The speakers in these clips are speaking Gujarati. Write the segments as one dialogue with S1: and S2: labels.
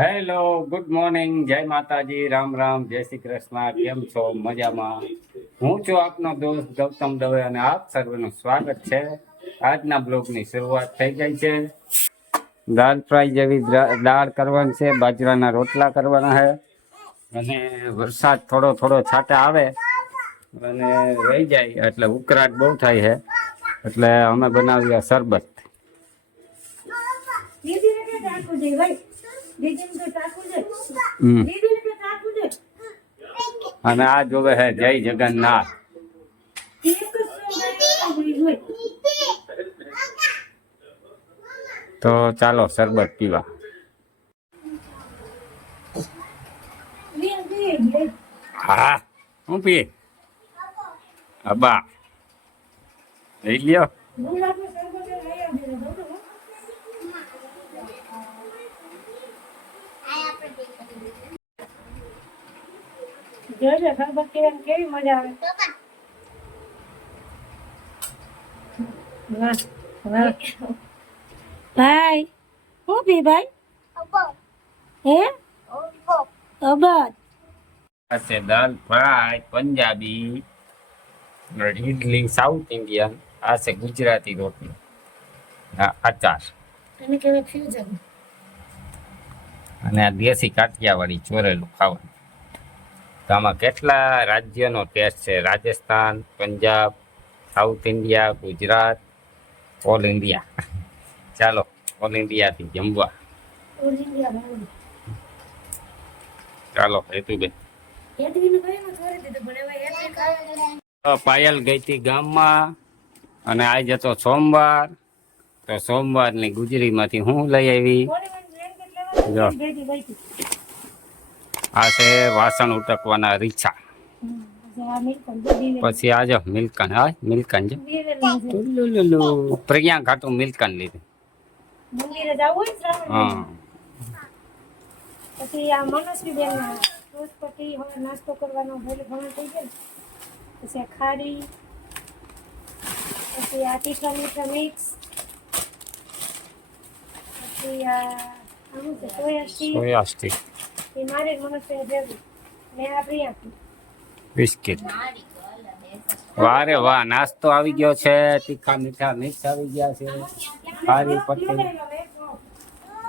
S1: હેલો ગુડ મોર્નિંગ જય માતાજી. રામ રામ. જય શ્રી કૃષ્ણ. કેમ છો? મજામાં? હું છું આપનો દોસ્ત ગૌતમ દવે અને આપ સર્વનું સ્વાગત છે. આજના બ્લોગની શરૂઆત થઈ ગઈ છે. દાળ ફ્રાય જેવી દાળ કરવાની છે. બાજરાના રોટલા કરવાના છે. અને વરસાદ થોડો થોડો છાંટે આવે. અને રહી જાય. એટલે ઉકળાટ બહુ થાય છે. એટલે અમે બનાવ્યા શરબત. અને આ જોવે છે જય જગન્નાથ. તો ચાલો શરબત પીવા. હા હું પીએ? અબા લઈ લ્યો
S2: ગુલાબનો શરબત લઈ આવજે બરોબર જોજે શરબત પીવાની કેવી મજા આવે? વાહ વાહ. ભાઈ હું પી ભાઈ? હે? અબાદ
S1: આ dal fry Punjabi idli south Indian આ છે ગુજરાતી રોટલી.
S2: હા ફ્યુઝન?
S1: અને આ દેશી કાઠિયાવાડી ચોરેલું ખાવાનું. તો આમાં કેટલા રાજ્યનો ટેસ્ટ છે? Rajasthan Punjab south India Gujarat all India ચાલો ઓલ ઇન્ડિયાથી જમવા. ચાલો હેતુબેન. પાયલ ગઈ હતી ગામમાં અને આજે તો સોમવાર. તો સોમવારની ગુજરીમાંથી હું લઈ આવી? જો. આ છે વાસણ ઉટકવાના રીછા પછી આજો મિલ્કન હા મિલ્કન છે લુલુલુ. પ્રિયા ઘાટું મિલ્કન લીધું
S2: મંદિરે જવું હોય ને શ્રાવણ
S1: હા
S2: મહિનામાં. પછી આ મનસ્વી બેન રોજપતિ હવે નાસ્તો કરવાનો ભલે ઘણો થઈ જાય ને. પછી આ ખારી પછી આ તીખા મીઠા મિક્સ પછી આ આનું છે સોયા સ્ટીક
S1: સોયા સ્ટીક
S2: એ મારે જ મનસ્વી ભેગું ને. આ પ્રિયા
S1: બિસ્કિટ. વારે વાહ નાસ્તો આવી ગયો છે તીખા મીઠા મિક્સ આવી ગયા છે. ખારી પટ્ટી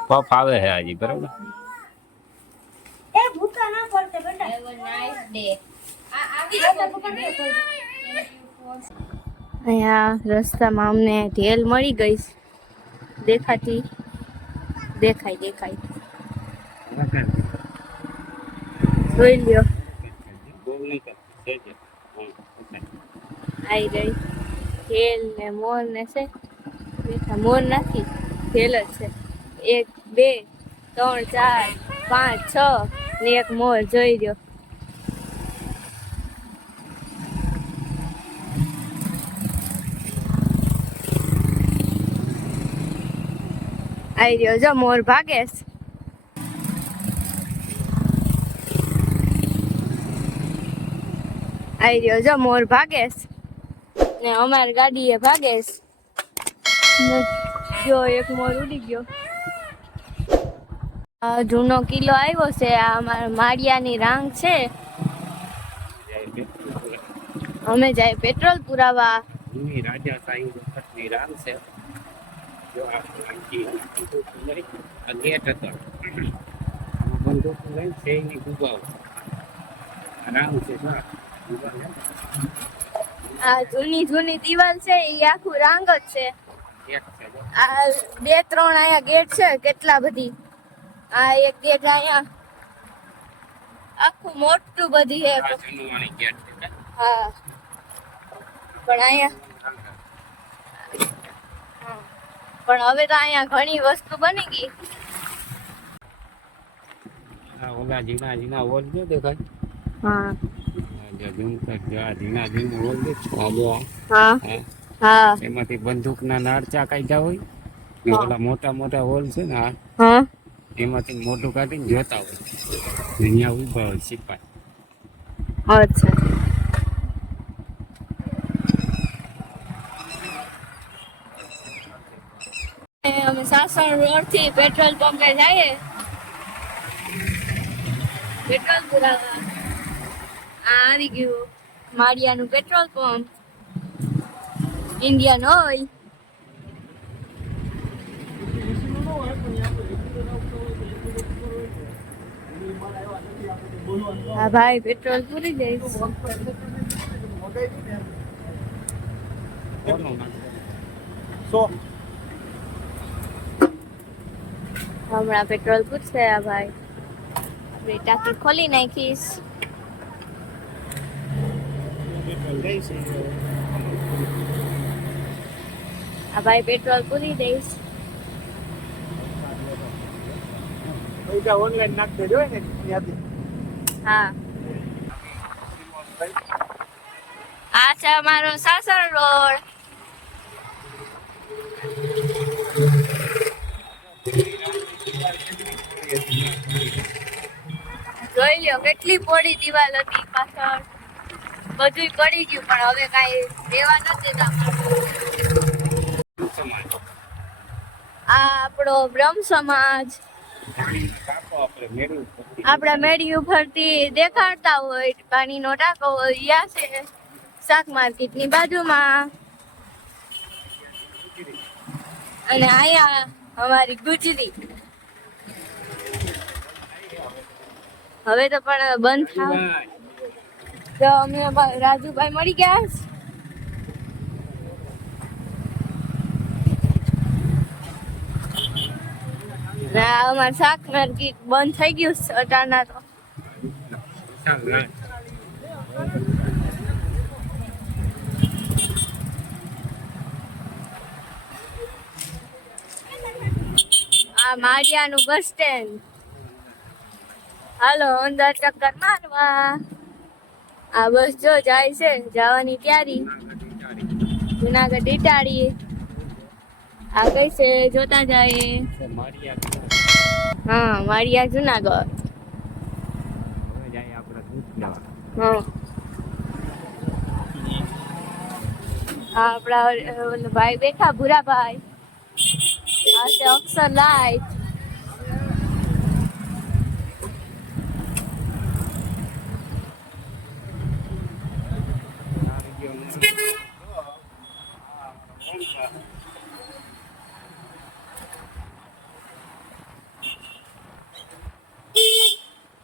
S1: પફ આવે છે હજી બરોબર?
S2: એ ભૂકા ના પડતે બેટા.
S3: અહીંયા રસ્તામાં અમને ઢેલ મળી ગઈ. દેખાતી. દેખાય દેખાય. જોઈ લ્યો. આવી રહી. ખેલ ને મોર ને છે. મોર નથી, ખેલ જ છે. એક, બે, ત્રણ, ચાર, પાંચ, છ ને એક મોર જોઈ રહ્યો આવી રહ્યો જો મોર ભાગે છે આવી રહ્યો જો મોર ભાગેશ. ને અમારી ગાડીએ ભાગેશ. જો, એક મોર ઉડી ગયો. જૂનો કિલ્લો આવ્યો છે, આ અમારા માળિયાની રાંગ છે. અમે જાય પેટ્રોલ પુરાવા.
S1: રાજા છે. છે.
S3: આ જૂની જૂની દિવાલ છે એ આખું રાંગ જ છે. આ બે ત્રણ અહીંયા ગેટ છે કેટલા બધી આ એક ગેટ અહીંયા આખું મોટું બધી છે? હા પણ અહીંયા હા. પણ હવે તો અહીંયા ઘણી વસ્તુ બની ગઈ
S1: આ ઓલા જીના જીના જો દેખાય
S3: હા
S1: આ બંદૂક
S3: ના
S1: એમાંથી નારચા કાઢ્યા હોય. ને ઓલા મોટા મોટા હોલ છે ને આ. એમાંથી મોટું કાઢીને જોતા હોય. અહીંયા ઊભા હોય સિપાઈ.
S3: અચ્છા. અમે સાસણ રોડથી પેટ્રોલ પંપે જઈએ. પુરાવા. આ આવી ગયું. માળિયાનું પેટ્રોલ પંપ. Indian oil. હા ભાઈ, પેટ્રોલ પૂરી જઈશ હમણાં પેટ્રોલ પૂરશે આ ભાઈ. ટાંકી ખોલી નાખીશ. આ ભાઈ પેટ્રોલ પૂરી દઈશ.
S4: ઓનલાઈન નાખતો દેજો ને ત્યાંથી.
S3: હા. આ છે અમારો સાસર રોડ. જોઈ લ્યો કેટલી પોડી દિવાલ હતી પાછળ. બધું પડી ગયું, પણ હવે કાંઈ દેવા નથી આ આપણો બ્રહ્મ સમાજ.
S1: આપણે
S3: મેળી ઉપરથી દેખાડતા હોય, પાણીનો ટાંકો હોય છે શાક માર્કેટની બાજુમાં. અને અહીંયા અમારી ગુજરી. હવે તો પણ બંધ થાવ. તો અમે રાજુભાઈ મળી ગયા અમારે શાક માર્કેટ બંધ થઈ ગયું છે અટાણા તો. આ માળિયાનું બસ સ્ટેન્ડ. હાલો, અંદર ચક્કર મારવા. આ બસ જો જાય છે, જવાની તૈયારી. જુનાગઢ ઇટાડી આ કઈ છે, જોતા જાય હા માળિયા જુનાગઢ. હા. આપણા ભાઈ બેઠા ભૂરા ભાઈ આ છે અક્ષર લાઈટ
S1: આવી ગયો ને.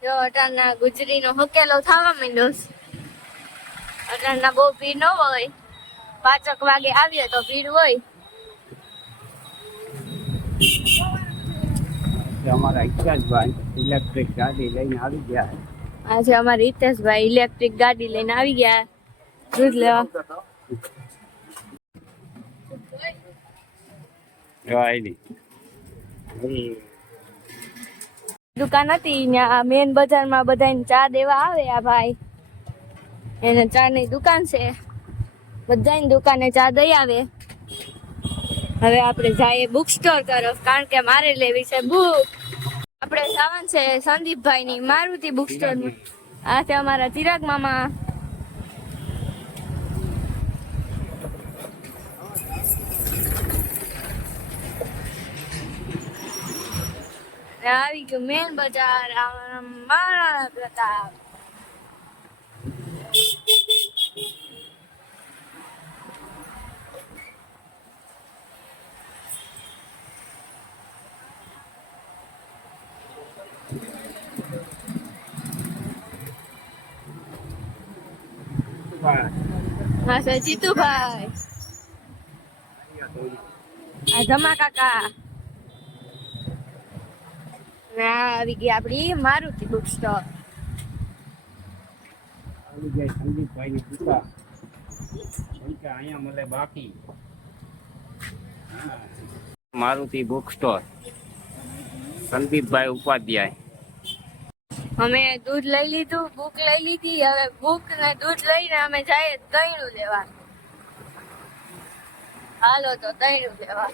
S3: જો અટાણના ગુજરીનો હકેલો થવા માંડ્યો છે. અટાણના બહુ ભીડ ન હોય પાંચક વાગે આવીએ તો ભીડ હોય
S1: અમારા ઇલેક્ટ્રિક ગાડી લઈને આવી ગયા.
S3: આજે અમારા હિતેશભાઈ ઇલેક્ટ્રિક ગાડી લઈને આવી ગયા દૂધ લેવા
S1: જો.
S3: દુકાન હતી, ત્યાં મેન બજારમાં બધાને ચા દેવા આવે આ ભાઈ. એને ચાની દુકાન છે. બધાની દુકાને ચા દઈ આવે. હવે આપણે જઈએ બુક સ્ટોર તરફ, કારણ કે મારે લેવી છે બુક આપણે જવાનું છે સંદીપભાઈની મારુતિ બુક સ્ટોરમાં આ છે અમારા ચિરાગ મામા. આવી ગયું મેન બજાર આ મહારાણા પ્રતાપ હા સર જીતુભાઈ આ ધમા કાકા આવી ગઈ આપડી મારુતિ બુક સ્ટોર.
S1: આવી જાય સંદીપભાઈ ની કેમ કે અહીંયા મળે બાકી. Maruti book store. સંદીપભાઈ ઉપાધ્યાય.
S3: અમે દૂધ લઈ લીધું બુક લઈ લીધી હવે બુક ને દૂધ લઈને અમે જઈએ દહીણું લેવા. હાલો તો દહીણું લેવા.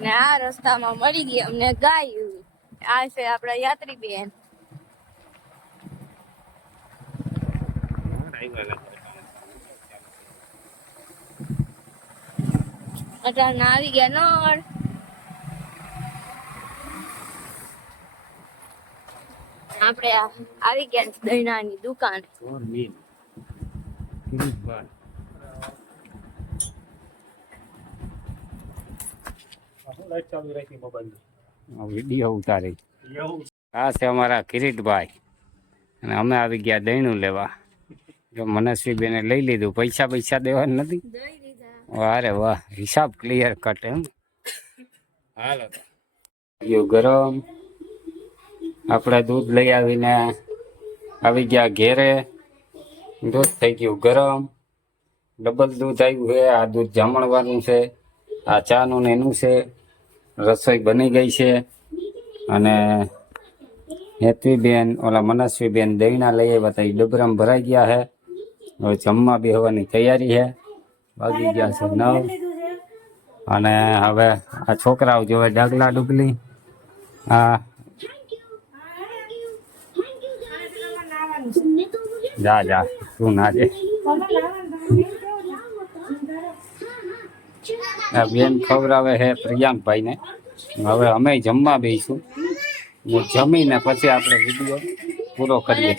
S3: ને આ રસ્તામાં મળી ગઈ અમને ગાય આ છે આપણા યાત્રી બેન. અટાણે આવી ગયા નળ. આપણે આવી ગયા દહીણાની દુકાન.
S1: લાઈટ ચાલુ રાખી આ વીડિયો ઉતારી. આ છે અમારા કિરીટભાઈ. અને અમે આવી ગયા દહીણું લેવા. જો મનસ્વીબેને લઈ લીધું. પૈસા પૈસા દેવાના નથી? અરે વાહ. હિસાબ ક્લિયર કટ એમ. હાલો. ગયો ગરમ. આપણે દૂધ લઈ આવીને આવી ગયા ઘેરે. દૂધ થઈ ગયું ગરમ. ડબલ દૂધ આવ્યું છે. આ દૂધ જમણવાનું છે. આ ચાનું ને એનું છે. રસોઈ બની ગઈ છે. અને હેતવીબેન ઓલા મનસ્વીબેન દહીણા લઈ આવ્યા હતા. એ ડબરામાં ભરાઈ ગયા છે. હવે જમવા બેહવાની તૈયારી છે. વાગી ગયા છે નવ. અને હવે આ છોકરાઓ જોવે ડાગલા ડુગલી. આ જા જા. તું ના આ બેન ખવડાવે છે પ્રિયાંકભાઈ ને હવે અમે જમવા બેસું ને જમીને પછી આપણે વીડિયો પૂરો કરીએ.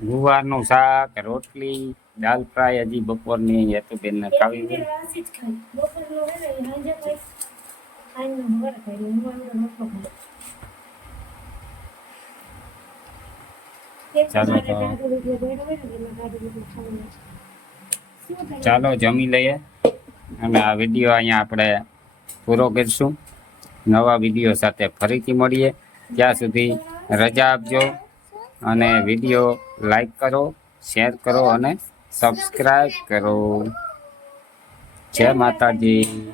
S1: ગુવારનું શાક રોટલી દાલ ફ્રાય હજી બપોરની હેતુબેન ને ખાવી છે. ચાલો ચાલો જમી લઈએ. અને આ વીડિયો અહીંયા આપણે પૂરો કરીશું. નવા વીડિયો સાથે ફરીથી મળીએ. ત્યાં સુધી રજા આપજો અને વીડિયો લાઈક કરો શેર કરો અને સબસ્ક્રાઈબ કરો. જય માતાજી.